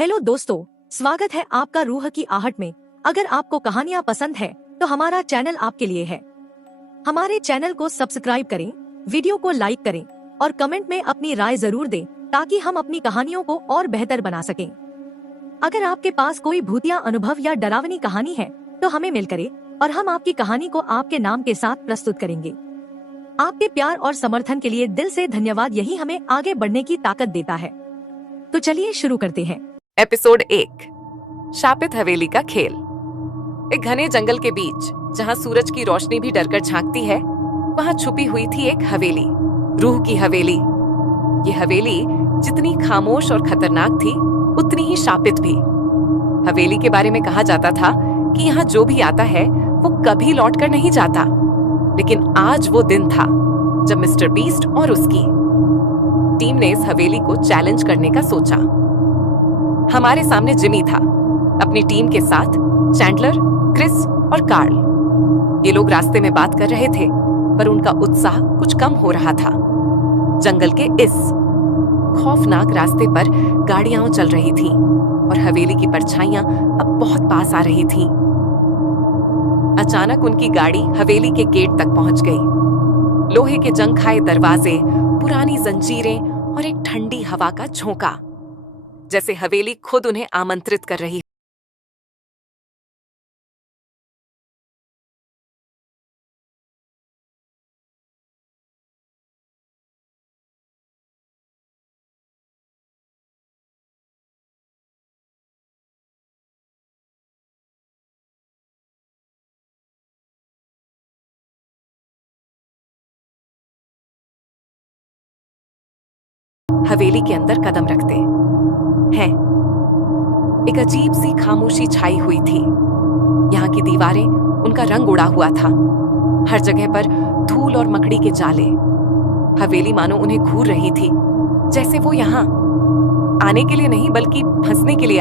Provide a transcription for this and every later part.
Hello दोस्तों, स्वागत है आपका रूह की आहट में। अगर आपको कहानियाँ पसंद है तो हमारा चैनल आपके लिए है। हमारे चैनल को सब्सक्राइब करें, वीडियो को लाइक करें और कमेंट में अपनी राय जरूर दें ताकि हम अपनी कहानियों को और बेहतर बना सकें। अगर आपके पास कोई भूतिया अनुभव या डरावनी कहानी है तो हमें मेल करें और हम आपकी कहानी को आपके नाम के साथ प्रस्तुत करेंगे। आपके प्यार और समर्थन के लिए दिल से धन्यवाद, यही हमें आगे बढ़ने की ताकत देता है। तो चलिए शुरू करते हैं। एपिसोड 1, शापित हवेली का खेल। एक घने जंगल के बीच, जहां सूरज की रोशनी भी डरकर झांकती है, वहां छुपी हुई थी एक हवेली, रूह की हवेली। ये हवेली जितनी खामोश और खतरनाक थी, उतनी ही शापित भी। हवेली के बारे में कहा जाता था कि यहाँ जो भी आता है वो कभी लौटकर नहीं जाता। लेकिन आज वो दिन था जब मिस्टर बीस्ट और उसकी टीम ने इस हवेली को चैलेंज करने का सोचा। हमारे सामने जिमी था, अपनी टीम के साथ चैंडलर, क्रिस और कार्ल। ये लोग रास्ते में बात कर रहे थे, पर उनका उत्साह कुछ कम हो रहा था। जंगल के इस खौफनाक रास्ते पर गाड़ियां चल रही थीं और हवेली की परछाइयां अब बहुत पास आ रही थीं। अचानक उनकी गाड़ी हवेली के गेट तक पहुंच गई। लोहे के जंग खाए दरवाजे, पुरानी जंजीरें और एक ठंडी हवा का झोंका, जैसे हवेली खुद उन्हें आमंत्रित कर रही। हवेली के अंदर कदम रखते हैं, एक अजीब सी खामोशी छाई हुई थी। यहाँ की दीवारें, उनका रंग उड़ा हुआ था। हर जगह पर धूल और मकड़ी के जाले। हवेली मानो उन्हें घूर रही थी, जैसे वो यहाँ आने के लिए नहीं बल्कि फंसने के लिए।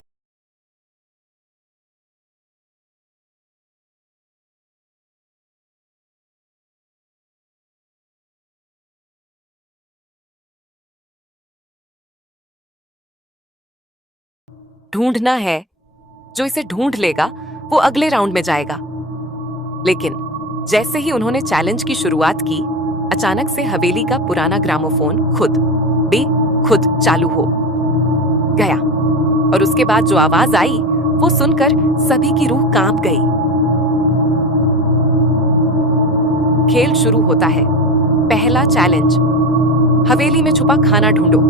ढूंढना है, जो इसे ढूंढ लेगा वो अगले राउंड में जाएगा। लेकिन जैसे ही उन्होंने चैलेंज की शुरुआत की, अचानक से हवेली का पुराना ग्रामोफोन खुद चालू हो गया। और उसके बाद जो आवाज आई वो सुनकर सभी की रूह कांप गई। खेल शुरू होता है। पहला चैलेंज, हवेली में छुपा खाना ढूंढो।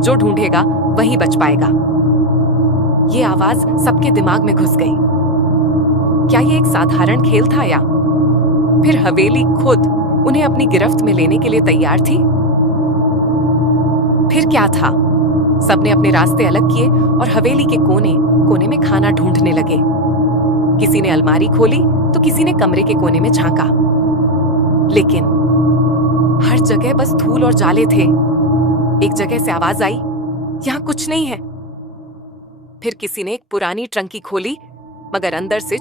जो ढूंढेगा वही बच पाएगा। ये आवाज सबके दिमाग में घुस गई। क्या ये एक साधारण खेल था या फिर हवेली खुद उन्हें अपनी गिरफ्त में लेने के लिए तैयार थी? फिर क्या था? सबने अपने रास्ते अलग किए और हवेली के कोने में खाना ढूंढने लगे। किसी ने अलमारी खोली तो किसी ने कमरे के कोने में झांका, लेकिन हर जगह बस धूल और जाले थे। एक जगह से आवाज आई, यहाँ कुछ नहीं है। फिर किसी ने एक पुरानी ट्रंकी खोली, मगर अंदर से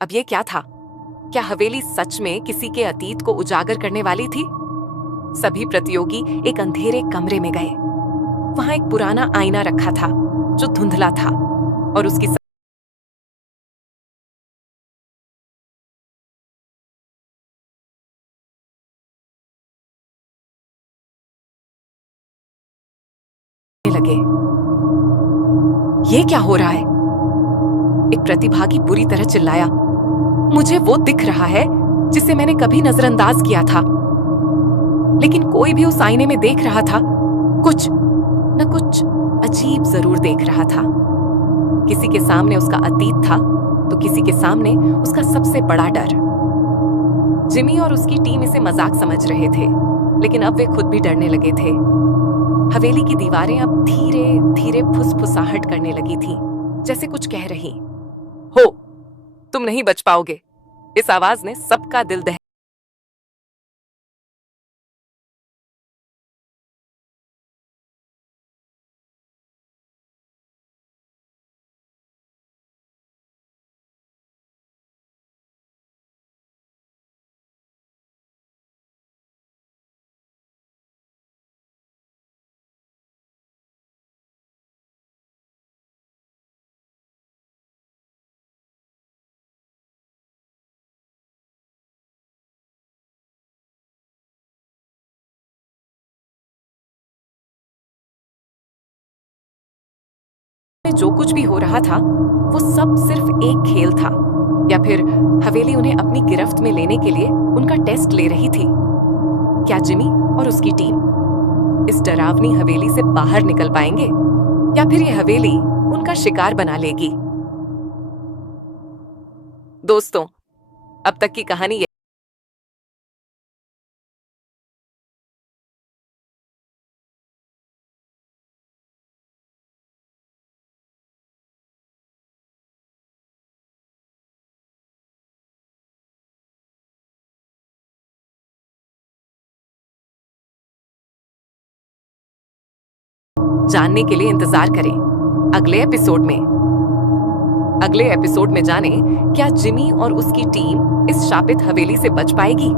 अब ये क्या था? क्या हवेली सच में किसी के अतीत को उजागर करने वाली थी? सभी प्रतियोगी एक अंधेरे कमरे में गए। वहां एक पुराना आईना रखा था जो धुंधला था और उसकी लगे। ये क्या हो रहा है? एक प्रतिभागी बुरी तरह चिल्लाया, मुझे वो दिख रहा है जिसे मैंने कभी नजरअंदाज किया था। लेकिन कोई भी उस आईने में देख रहा था, कुछ न कुछ अजीब जरूर देख रहा था। किसी के सामने उसका अतीत था तो किसी के सामने उसका सबसे बड़ा डर। जिमी और उसकी टीम इसे मजाक समझ रहे थे, लेकिन अब वे खुद भी डरने लगे थे। हवेली की दीवारें अब धीरे धीरे फुसफुसाहट करने लगी थीं, जैसे कुछ कह रही हो, तुम नहीं बच पाओगे। इस आवाज ने सबका दिल दहला। जो कुछ भी हो रहा था वो सब सिर्फ एक खेल था, या फिर हवेली उन्हें अपनी गिरफ्त में लेने के लिए उनका टेस्ट ले रही थी। क्या जिमी और उसकी टीम इस डरावनी हवेली से बाहर निकल पाएंगे, या फिर ये हवेली उनका शिकार बना लेगी? दोस्तों, अब तक की कहानी जानने के लिए इंतजार करें अगले एपिसोड में। अगले एपिसोड में जानें क्या जिमी और उसकी टीम इस शापित हवेली से बच पाएगी।